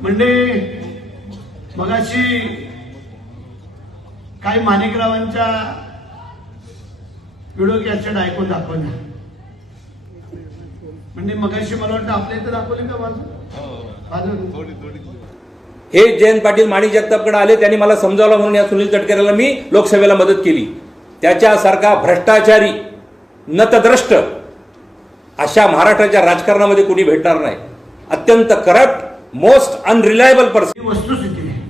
म्हणजे मगाशी काही माणिकरावांच्या व्हिडिओ कॅसेट ऐकून दाखवल्या. म्हणजे मगाशी मला वाटतं आपल्या इथे दाखवले का बाजू हे जयंत पाटील माणिक जगतापकडे आले, त्यांनी मला समजावलं म्हणून या सुनील तटकरेला मी लोकसभेला मदत केली. त्याच्यासारखा भ्रष्टाचारी नतद्रष्ट अशा महाराष्ट्राच्या राजकारणामध्ये कोणी भेटणार नाही. अत्यंत करप्ट, मोस्ट अनरिलायबल पर्सन. वस्तुस्थिती आहे.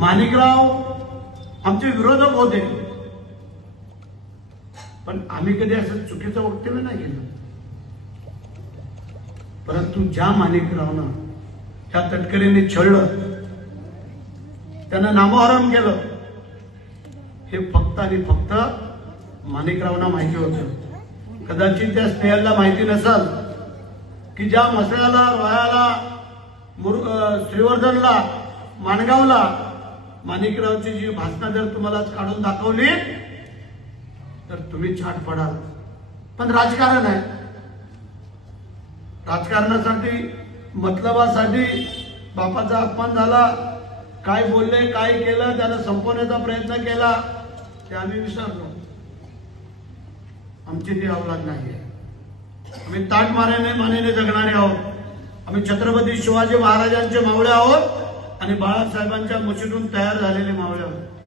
माणिकराव आमचे विरोधक होते, पण आम्ही कधी असं चुकीचं वक्तव्य नाही केलं. परंतु ज्या माणिकरावनं त्या तटकरेने छळलं, त्यानं नामोहरम केलं, हे फक्त आणि फक्त माणिकरावांना माहिती होतं. कदाचित त्या स्नेहलला माहिती नसल की ज्या मसळ्याला, रोह्याला, श्रीवर्धनला, माणगावला माणिकरावची जी भाषणं जर तुम्हाला काढून दाखवली तर तुम्ही छाट पडाल. पण राजकारण आहे. राजकारणासाठी, मतलबासाठी बापाचा अपमान झाला, काय बोलले, काय केलं, त्याला संपवण्याचा प्रयत्न केला, ते आम्ही विसरलो. आमची ती अवलाद नाही आहे. आम्ही ताट मानेने जगणारे आहोत. आम्ही छत्रपती शिवाजी महाराजांचे मावळे आहोत आणि बाळासाहेबांच्या मुठीतून तयार झालेले मावळे आहोत.